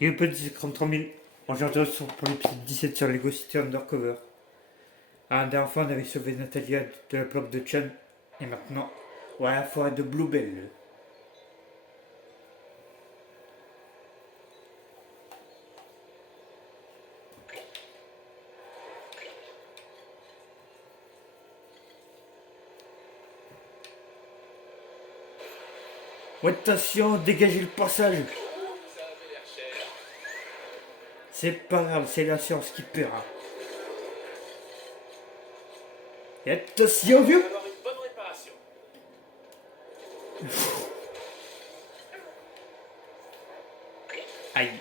Yo petit 33 000. Aujourd'hui, on se retrouve pour l'épisode 17 sur Lego City Undercover. La dernière fois, on avait sauvé Natalia de la bloc de Chan. Et maintenant, voilà la forêt de Bluebell. Ouais, attention, dégagez le passage. C'est pas grave, c'est la science qui paiera. Et attention, vieux. Avoir une bonne réparation. Aïe.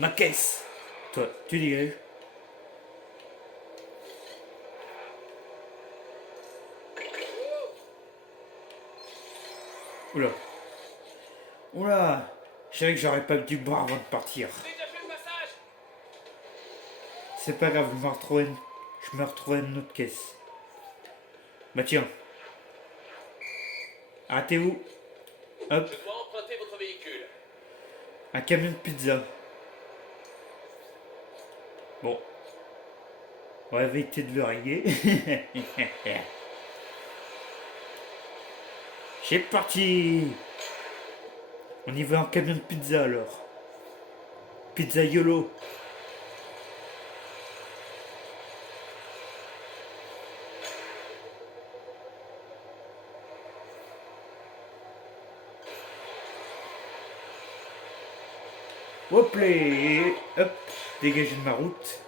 Ma caisse. Toi, tu dégages. Oula. Oula. Je savais que j'aurais pas dû boire avant de partir. Déjà fait le massage. C'est pas grave, je me retrouverai une autre caisse. Bah tiens. Arrêtez-vous. Hop, Je dois emprunter votre véhicule. un camion de pizza. Bon. On va éviter de le rayer. C'est parti. On y va en camion de pizza alors. Pizza YOLO. Hop là. Hop. Dégagez de ma route.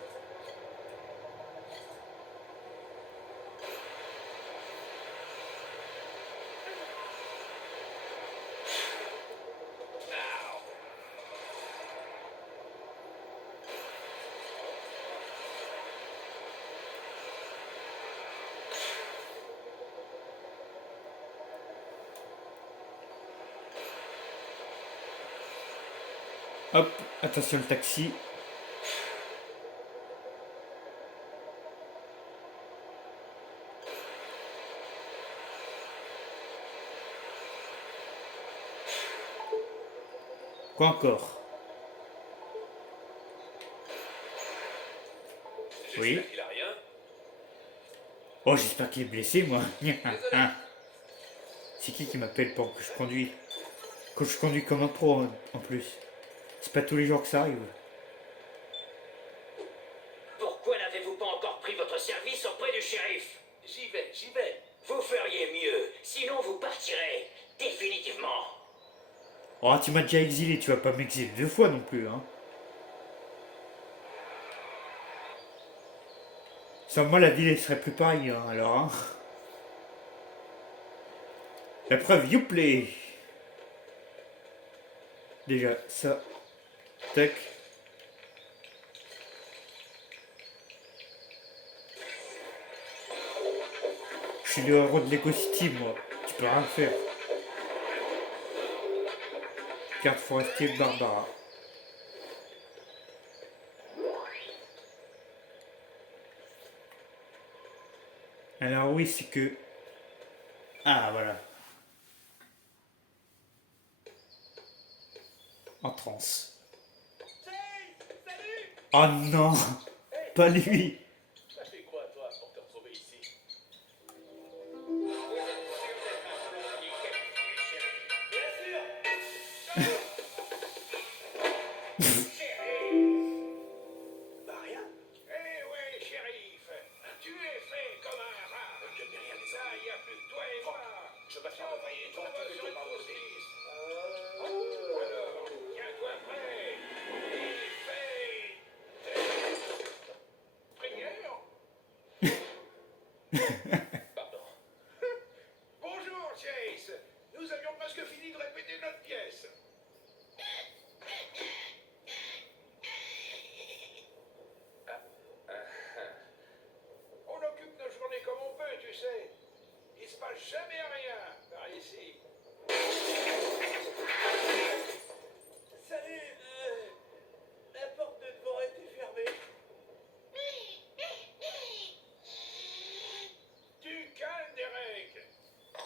Hop, attention le taxi. Quoi encore? Oui. J'espère qu'il a rien. Oh, j'espère qu'il est blessé, moi. Désolé. C'est qui m'appelle pour que je conduis? Que je conduis comme un pro en plus. C'est pas tous les jours que ça arrive. Pourquoi n'avez-vous pas encore pris votre service auprès du shérif? J'y vais, j'y vais. Vous feriez mieux, sinon vous partirez définitivement. Oh, tu m'as déjà exilé, tu vas pas m'exiler deux fois non plus, hein. Sans moi, la ville, elle serait plus pareille, hein, alors, hein. La preuve, youplay. Déjà, ça. Tac. Je suis le héros de Lego City, moi. Tu peux rien faire. Carte forestier Barbara. Alors oui, c'est que... Ah, voilà. En transe. Salut. Oh non. Pas lui. Ça fait quoi, toi, pour te retrouver ici? Bien sûr. Bah rien. Eh ouais, shérif, tu es fait comme un rat. Je n'ai rien des Ça, y a plus que toi et moi. Je vais J'ai faire envoyé ton toi, boss tu sur te une parles fausse aussi. liste. Alors, tiens-toi prêt. Il fait... Prière. Pardon. Bonjour, Chase. Nous avions presque fini de répéter notre pièce. On occupe nos journées comme on peut, tu sais. Il se passe jamais rien par ici. Salut. La porte de devant était fermée. Du calme, Derek.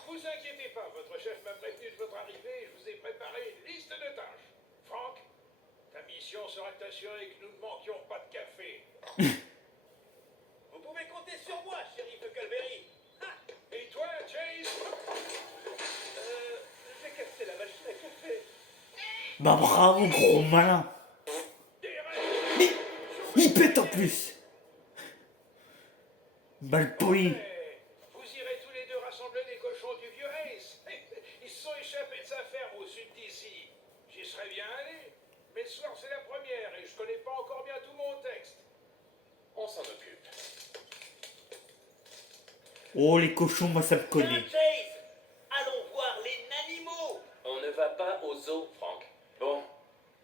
Vous inquiétez pas, votre chef m'a prévenu de votre arrivée et je vous ai préparé une liste de tâches. Franck, ta mission mission sera d'assurer que nous ne manquions pas de café. Vous pouvez compter sur moi, shérif Huckleberry. Ah, Et toi, Chase? j'ai cassé la machine à café. Bah bravo, gros malin. Mais il pète en plus. Balle pourrie. Vous irez tous les deux rassembler des cochons du vieux Ace. Ils se sont échappés de sa ferme au sud d'ici. J'y serais bien allé. Mais ce soir, c'est la première et je connais pas encore bien tout mon texte. On s'en occupe. Oh, les cochons, moi ça me Tiens, connaît. Chase, allons voir les animaux. On ne va pas au zoo, Frank. Bon,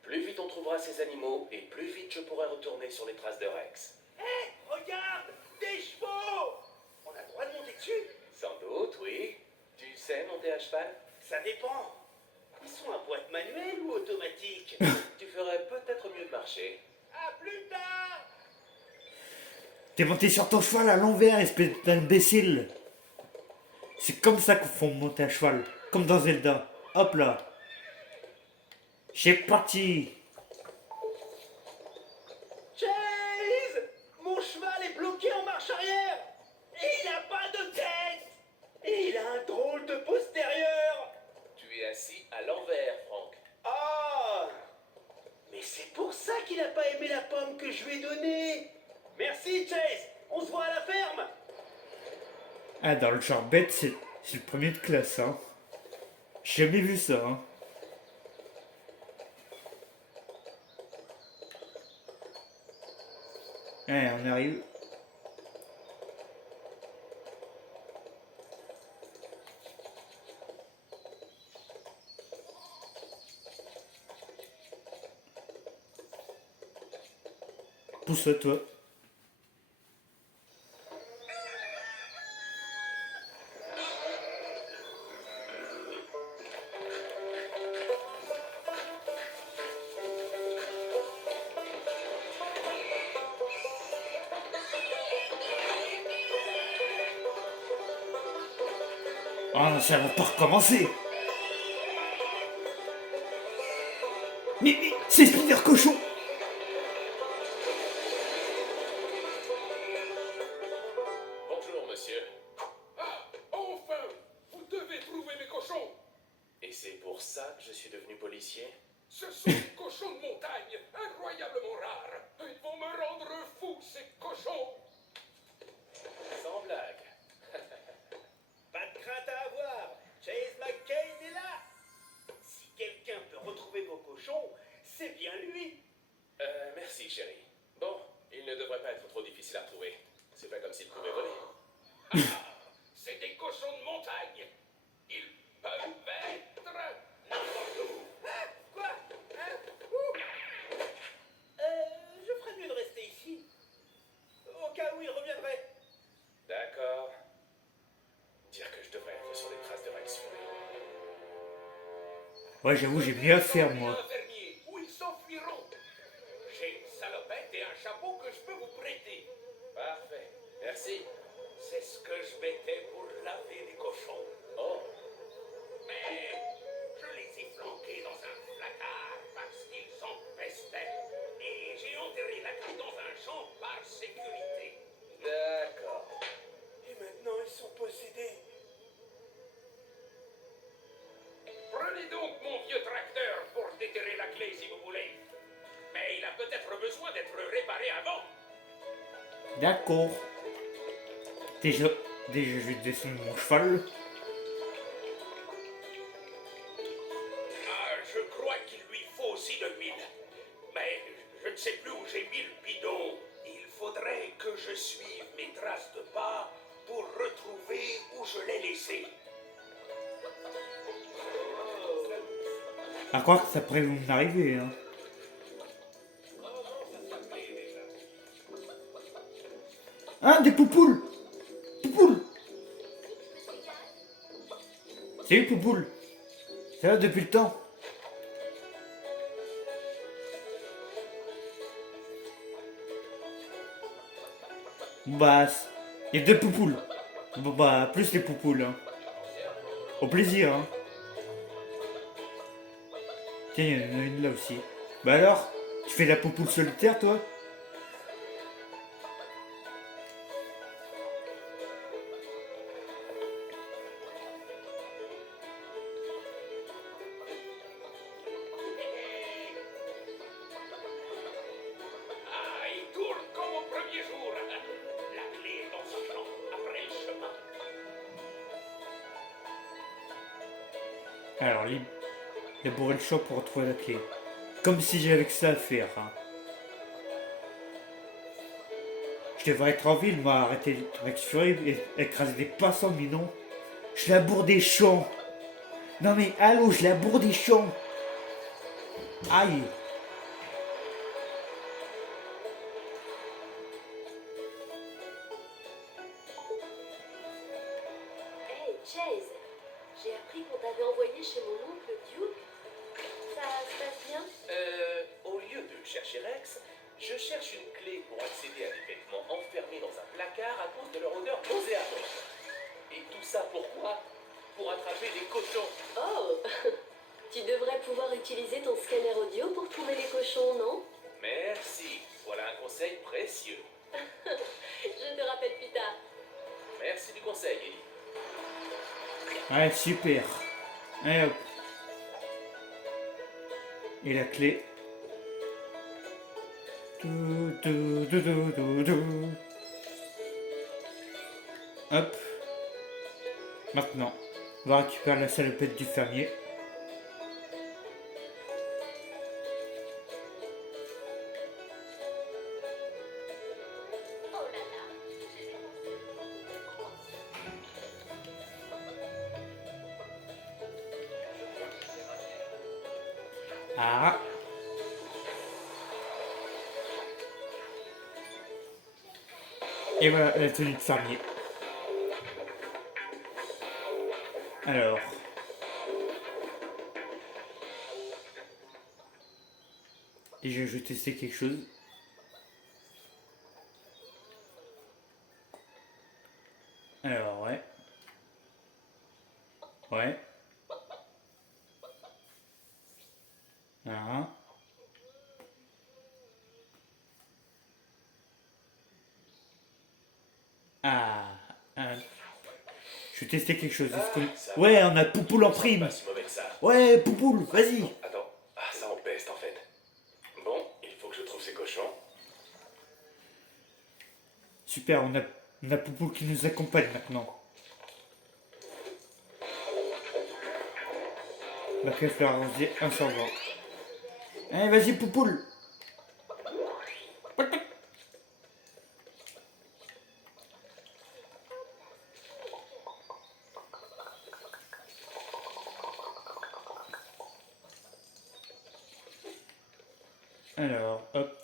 plus vite on trouvera ces animaux, et plus vite je pourrai retourner sur les traces de Rex. Hé, regarde, des chevaux. On a le droit de monter dessus? Sans doute, oui. Tu sais monter à cheval? Ça dépend. Ils sont à boîte manuelle ou automatique? Tu ferais peut-être mieux de marcher. À plus tard. T'es monté sur ton cheval à l'envers, espèce d'imbécile. C'est comme ça qu'on faut monter à cheval. Comme dans Zelda. Hop là. C'est parti. Chase, mon cheval est bloqué en marche arrière. Et il n'a pas de tête. Et il a un drôle de postérieur. Tu es assis à l'envers, Frank. Ah, mais c'est pour ça qu'il n'a pas aimé la pomme que je lui ai donnée. Merci, Chase. On se voit à la ferme. Ah, dans le genre bête, c'est le premier de classe, hein. J'ai jamais vu ça, hein. Allez, on arrive. Pousse-toi. Ah, ça va pas recommencer. Mais c'est Spider Cochon. Bonjour, monsieur. Ah, enfin! Vous devez trouver mes cochons! Et c'est pour ça que je suis devenu policier? Ce sont des cochons de montagne, incroyablement rares. Ils vont me rendre fou, ces cochons! Sans blague. Pas de crainte à avoir. Chase McCain est là. Si quelqu'un peut retrouver vos cochons, c'est bien lui. Merci, chérie. Bon, il ne devrait pas être trop difficile à retrouver. C'est pas comme s'il pouvait voler. C'est des cochons de montagne. Ils peuvent être n'importe où. Quoi? Hein? Où? Je ferais mieux de rester ici. Au cas où il reviendrait. D'accord. Dire que je devrais être sur les traces de Rex Fury. Ouais, j'avoue, j'ai mieux à faire, moi. Un fermier, où ils s'enfuiront. J'ai une salopette et un chapeau que je peux vous prêter. Parfait. Merci. C'est ce que je mettais pour laver les cochons. Oh, Mais je les ai flanqués dans un placard parce qu'ils empestaient. Et j'ai enterré la clé dans un champ par sécurité. d'accord. Et maintenant, ils sont possédés. Prenez donc mon vieux tracteur pour déterrer la clé si vous voulez. Mais il a peut-être besoin d'être réparé avant. D'accord. Déjà, je vais descendre mon cheval. Ah, je crois qu'il lui faut aussi de l'huile. Mais je ne sais plus où j'ai mis le bidon. Il faudrait que je suive mes traces de pas pour retrouver où je l'ai laissé. À croire que ça pourrait nous arriver, hein. Ah, des poupoules. Poupoules. Salut, poupoules. Ça va depuis le temps. Bah, il y a deux poupoules. Bon, bah, plus les poupoules, hein. Au plaisir, hein. Tiens, il y en a une là aussi. Bah alors, Tu fais la poupoule solitaire, toi? Ah, il tourne comme au premier jour. La clé est dans son champ, après le chemin. Alors, labourer le champ pour retrouver la clé. Comme si j'avais que ça à faire. Hein. Je devrais être en ville, moi, arrêter de m'exfurer et écraser des passants, mais non. Je laboure des champs. Non mais, allô, je laboure des champs. Aïe. Hey, Chase, j'ai appris qu'on t'avait envoyé chez mon oncle Duke. Ça se passe bien? Au lieu de chercher Rex, je cherche une clé pour accéder à des vêtements enfermés dans un placard à cause de leur odeur nauséabonde. Et tout ça pourquoi? Pour attraper des cochons. Oh, tu devrais pouvoir utiliser ton scanner audio pour trouver les cochons, non? Merci, voilà un conseil précieux. Je te rappelle plus tard. Merci du conseil, Ellie. Ouais, super. Et hop. Et la clé. Hop. Maintenant, on va récupérer la salopette du fermier. Oh là là. Ah. Et voilà la tenue de fermier. Alors. Déjà, je vais tester quelque chose. Alors, ouais. Ouais. Ah. Ah. Je vais tester quelque chose. Ça Ouais, on a Poupoule en c'est prime. pas si mauvais que ça. Ouais, Poupoule, vas-y. Attends, ça en peste en fait. Bon, il faut que je trouve ces cochons. Super, on a Poupoule qui nous accompagne maintenant. Va falloir faire arranger un servant. Allez, vas-y, Poupoule. Alors, hop.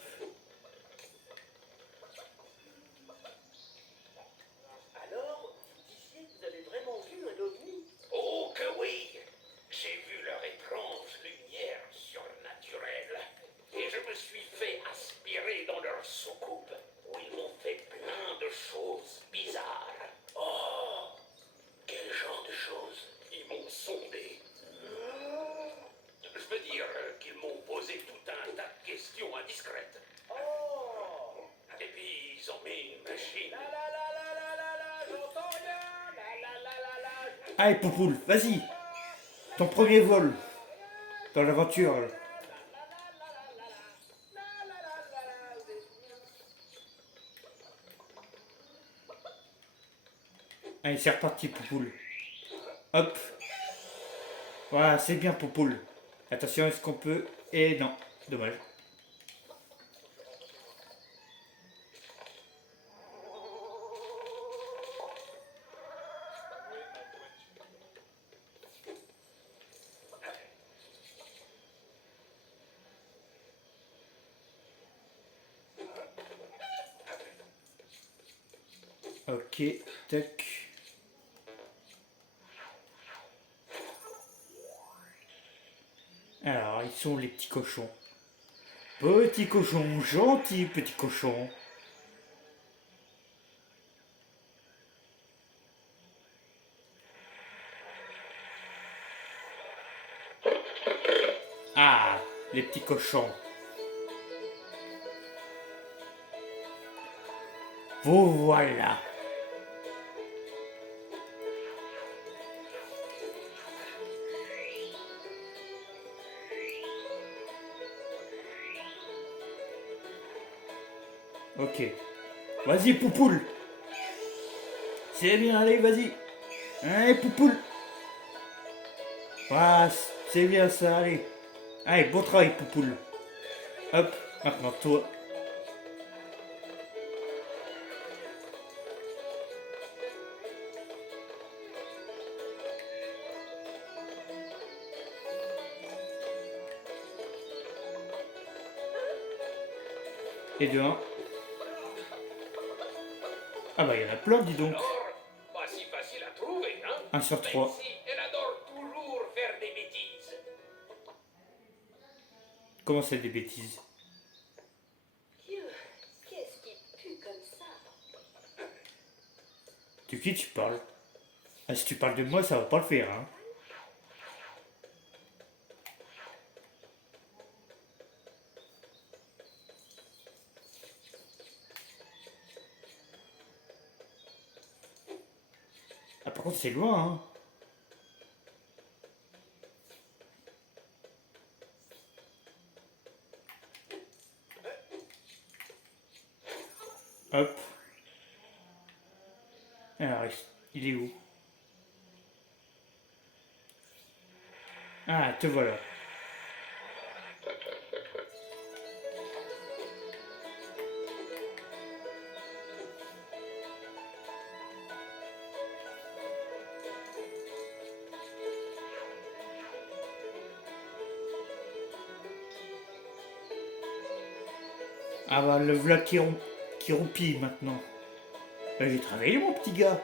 Alors, vous disiez que vous avez vraiment vu un ovni? Oh que oui! J'ai vu leur étrange lumière surnaturelle. Et je me suis fait aspirer dans leur soucoupe, où ils m'ont fait plein de choses bizarres. Oh! Quel genre de choses? Ils m'ont sondé. Je veux dire qu'ils m'ont posé tout un tas de questions indiscrètes. Oh! Et puis ils ont mis une machine. La la la la la la la, j'entends rien! La la la la la, Allez, Poupoule, vas-y. Ton premier vol. Dans l'aventure. Là. Allez, c'est reparti, Poupoule. Hop. Voilà, c'est bien, Poupoule. Attention, est-ce qu'on peut... Et non, dommage. Ok, tac. Alors, ils sont les petits cochons. Petits cochons, gentils petits cochons. Ah, les petits cochons. Voilà. Ok. Vas-y, Poupoule. C'est bien, allez, vas-y. Allez, Poupoule. Ah, c'est bien ça, allez. Allez, bon travail, Poupoule. Hop, maintenant toi. Et de 1. Ah bah il y en a plein, dis donc. Alors, pas si facile à trouver, hein? 1 sur 3. Même si elle adore toujours faire des bêtises. Comment c'est des bêtises? Phew, qu'est-ce qui pue comme ça? De qui tu parles? Ah, si tu parles de moi, ça va pas le faire, hein. Ah, par contre, c'est loin, hein. Hop. Alors, il est où? Ah, te voilà. Ah bah, le voilà qui roupille maintenant. Bah, j'ai travaillé, mon petit gars.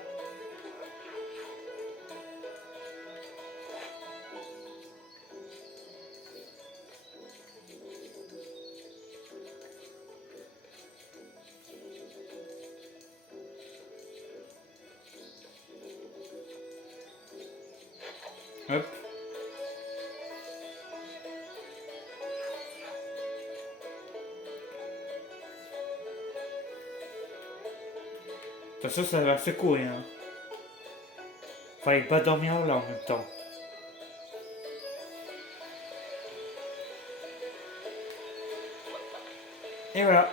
Hop. De toute façon, ça va secouer, hein. Fallait pas dormir là en même temps. Et voilà.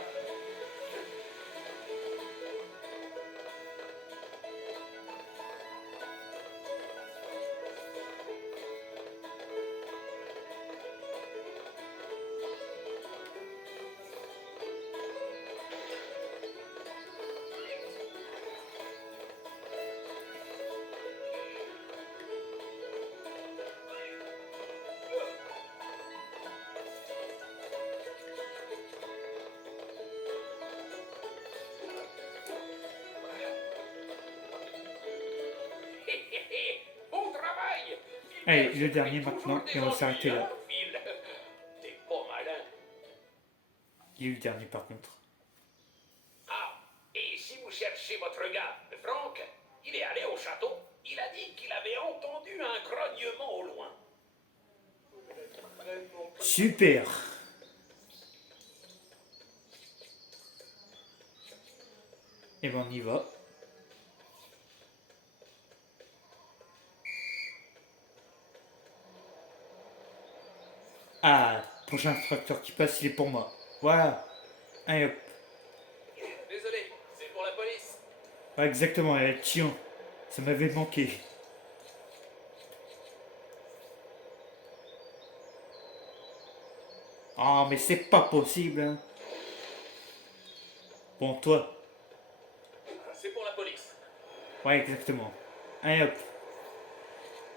Bon travail! Allez, le dernier maintenant, et on va s'arrêter là. Phil. T'es pas malin. Il est le dernier par contre. Ah, et si vous cherchez votre gars, Franck, il est allé au château. Il a dit qu'il avait entendu un grognement au loin. Super. Et ben on y va. Ah, prochain tracteur qui passe, il est pour moi. Voilà. Allez hop. Désolé, c'est pour la police. Ah, exactement, elle est chiant. Ça m'avait manqué. Ah, mais c'est pas possible, hein. Bon, toi. C'est pour la police. Ouais, exactement. Allez hop.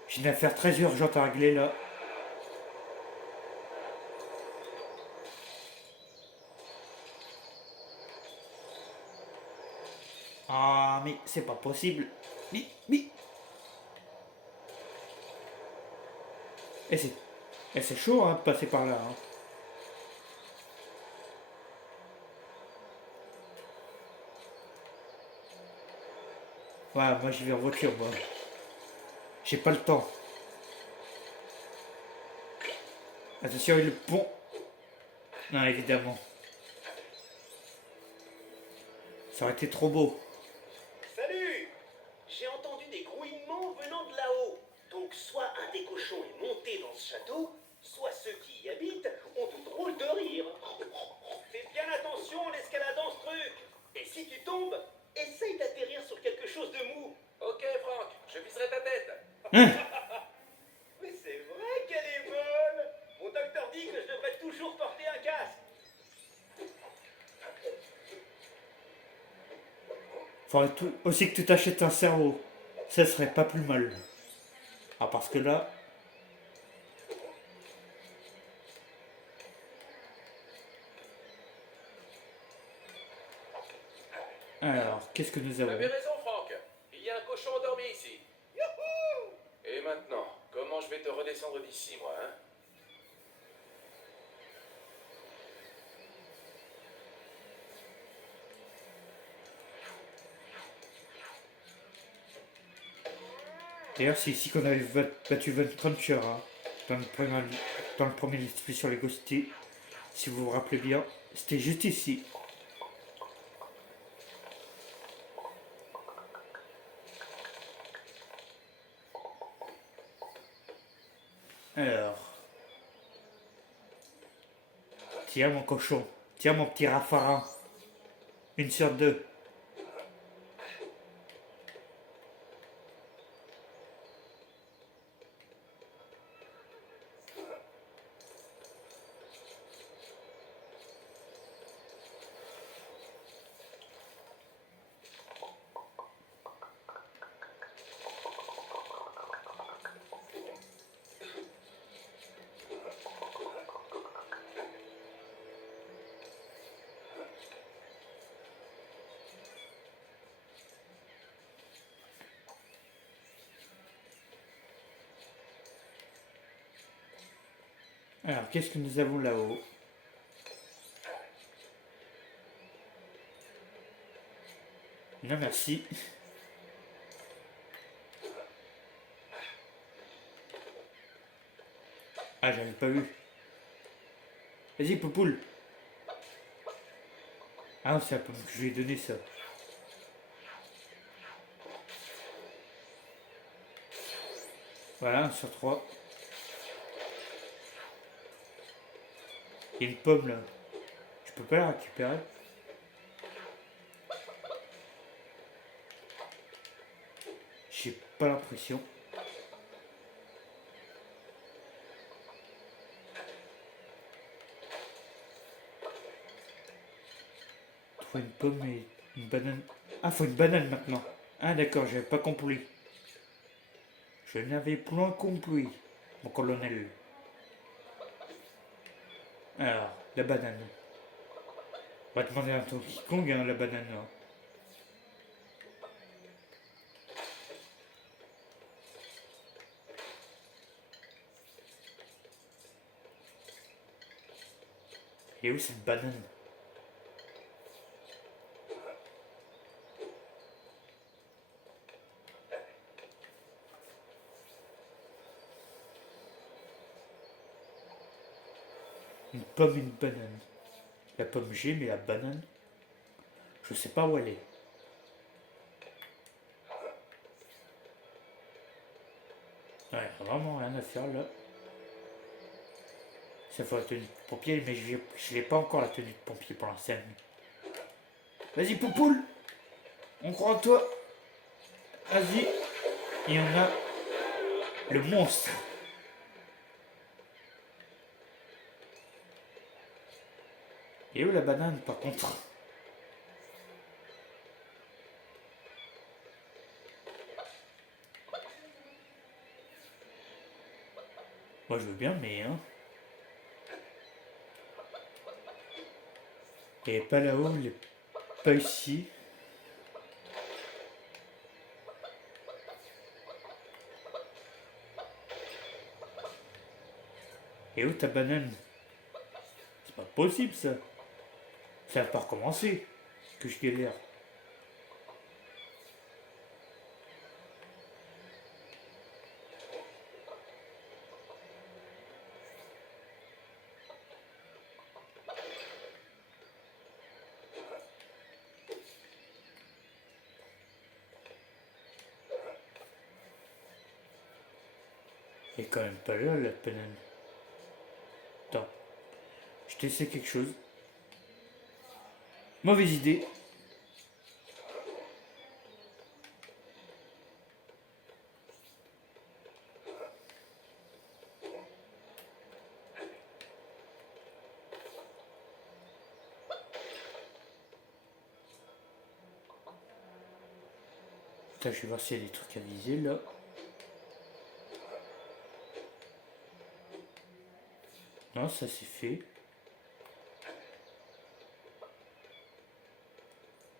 J'ai une affaire très urgente à régler là. Ah, mais c'est pas possible. Mais. Et c'est chaud, hein, de passer par là, hein. Ouais, moi j'y vais en voiture, moi. J'ai pas le temps. Attention, il y a le pont. Non, évidemment. Ça aurait été trop beau. Salut! J'ai entendu des grouillements venant de là-haut. Donc soit un des cochons est monté dans ce château, soit ceux qui y habitent ont de drôles de rire. Fais bien attention en escaladant ce truc. Et si tu tombes, essaye d'atterrir sur quelque chose de mou. Ok, Franck, je viserai ta tête. Mais c'est vrai qu'elle est bonne. Mon docteur dit que je devrais toujours porter un casque. Faudrait aussi que tu t'achètes un cerveau. Ça serait pas plus mal. Ah, parce que là. Alors, qu'est-ce que nous Tu avons? avais raison, Franck. Il y a un cochon endormi ici. Youhou! Et maintenant, comment je vais te redescendre d'ici, moi, hein? D'ailleurs, c'est ici qu'on avait battu Von Cruncher, hein, dans le premier let's play sur les Ghosties. Si vous vous rappelez bien, c'était juste ici. Alors. Tiens mon cochon. Tiens mon petit Raffarin. Une sur deux. Alors, qu'est-ce que nous avons là-haut? Non, merci. Ah, j'avais pas vu. Vas-y, Poupoule. Ah, c'est la pomme que je lui ai donné ça. Voilà, 1 sur 3. Il y a une pomme là. Je peux pas la récupérer. J'ai pas l'impression. Trouver une pomme et une banane. Ah, faut une banane maintenant. Ah, d'accord, j'avais pas compris. Je n'avais point compris, mon colonel. Alors, la banane. On va demander à un Donkey Kong, hein, la banane. Là. Et où cette banane? Une pomme, une banane. La pomme j'ai, mais la banane, je sais pas où elle est. Ouais, vraiment rien à faire là. Ça faut la tenue de pompier, mais je n'ai pas encore la tenue de pompier pour l'instant. Vas-y, Poupoule, on croit en toi. Vas-y. Et on a le monstre. Et où la banane par contre? Moi je veux bien, mais hein. Elle est pas là-haut, elle est pas ici. Et où ta banane? C'est pas possible ça. Ça va pas recommencer. Que je galère. Elle est quand même pas là, la banane. Attends. Je t'essaie quelque chose. Mauvaise idée. Putain, je vais voir s'il y a des trucs à viser là. Non, ça c'est fait.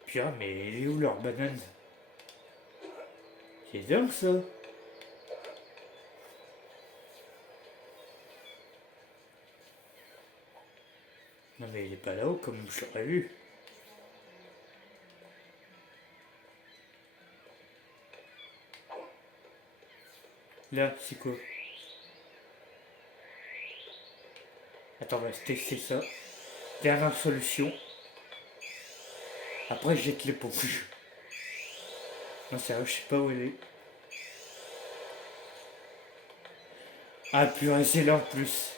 Putain, mais elle est où leur banane? C'est dingue ça. Non mais il est pas là-haut comme je l'aurais vu. Là, c'est quoi? Attends, on va tester ça. Dernière solution. Après, je jette l'éponge. Non, sérieux, je sais pas où elle est. Ah, purée, c'est là en plus.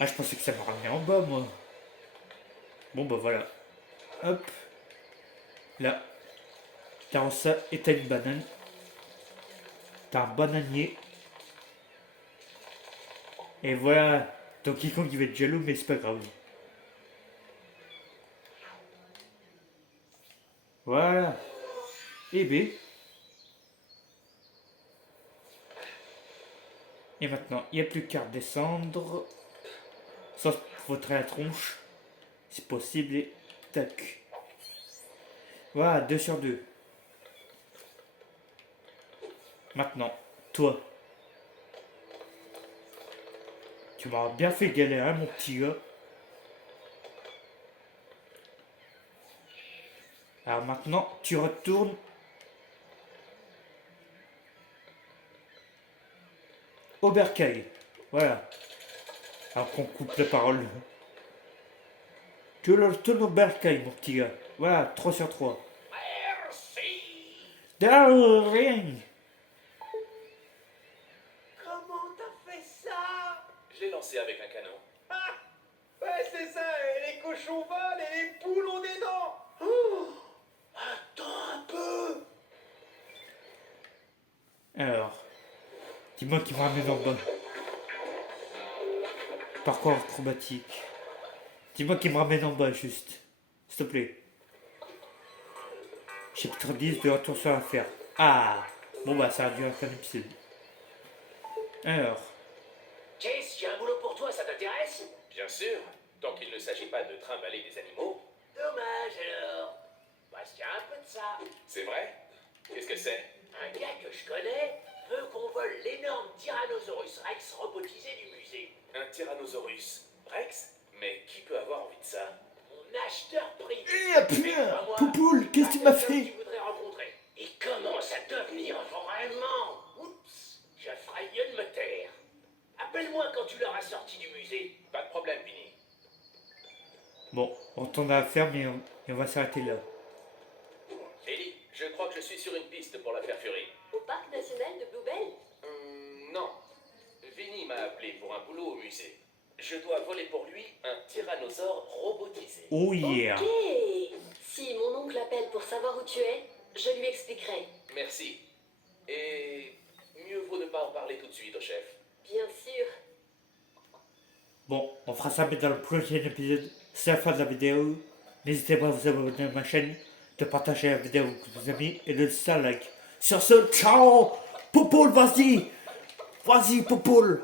Ah, je pensais que ça me ramenait en bas, moi. Bon, bah voilà. Hop. Là. T'as ça et t'as une banane. T'as un bananier. Et voilà. Donkey Kong il va être jaloux, mais c'est pas grave. Voilà. Et B. Et maintenant, il n'y a plus qu'à redescendre. Sans vautrer la tronche. C'est possible. Et tac. Voilà, 2 sur 2. Maintenant, toi. Tu m'auras bien fait galérer, mon petit gars. Alors maintenant, tu retournes. Au bercail. Voilà. Alors qu'on coupe la parole. Tu retournes au bercail, mon petit gars. Voilà, 3 sur 3. Merci. De rien. Comment t'as fait ça? Je l'ai lancé avec un canon. Ah, ouais, c'est ça, les cochons volent et les poules ont des dents. Oh, attends un peu. Alors, dis-moi qui me ramène en bas. Parcours acrobatique. Dis-moi qui me ramène en bas, juste. S'il te plaît. Chapitre 10 de Retour sur l'affaire. Ah! Bon bah ça a duré qu'un épisode. Alors, Chase, j'ai un boulot pour toi, ça t'intéresse? Bien sûr, tant qu'il ne s'agit pas de trimballer des animaux. Dommage alors. Bah, c'est un peu de ça. C'est vrai? Qu'est-ce que c'est? Un gars que je connais veut qu'on vole l'énorme Tyrannosaurus Rex robotisé du musée. Un Tyrannosaurus Rex? Mais qui peut avoir envie de ça? Mon acheteur privé. eh putain! Poupoule, qu'est-ce que tu m'as fait? Tu voudrais rencontrer. Il commence à devenir vraiment. Oups, je ferais mieux de me taire. Appelle-moi quand tu l'auras sorti du musée. Pas de problème, Vinny. Bon, on retourne à la ferme et on va s'arrêter là. Ellie, je crois que je suis sur une piste pour l'affaire Fury. Au parc national de Bluebell? Non. Vinny m'a appelé pour un boulot au musée. Je dois voler pour lui un tyrannosaure robotisé. Oh yeah! Ok. Si mon oncle appelle pour savoir où tu es, je lui expliquerai. Merci. Et mieux vaut ne pas en parler tout de suite au chef. Bien sûr. Bon, on fera ça mais dans le prochain épisode. C'est la fin de la vidéo. N'hésitez pas à vous abonner à ma chaîne, de partager la vidéo avec vos amis et de laisser un like. Sur ce, ciao! Poupoule, vas-y! Vas-y, Poupoule!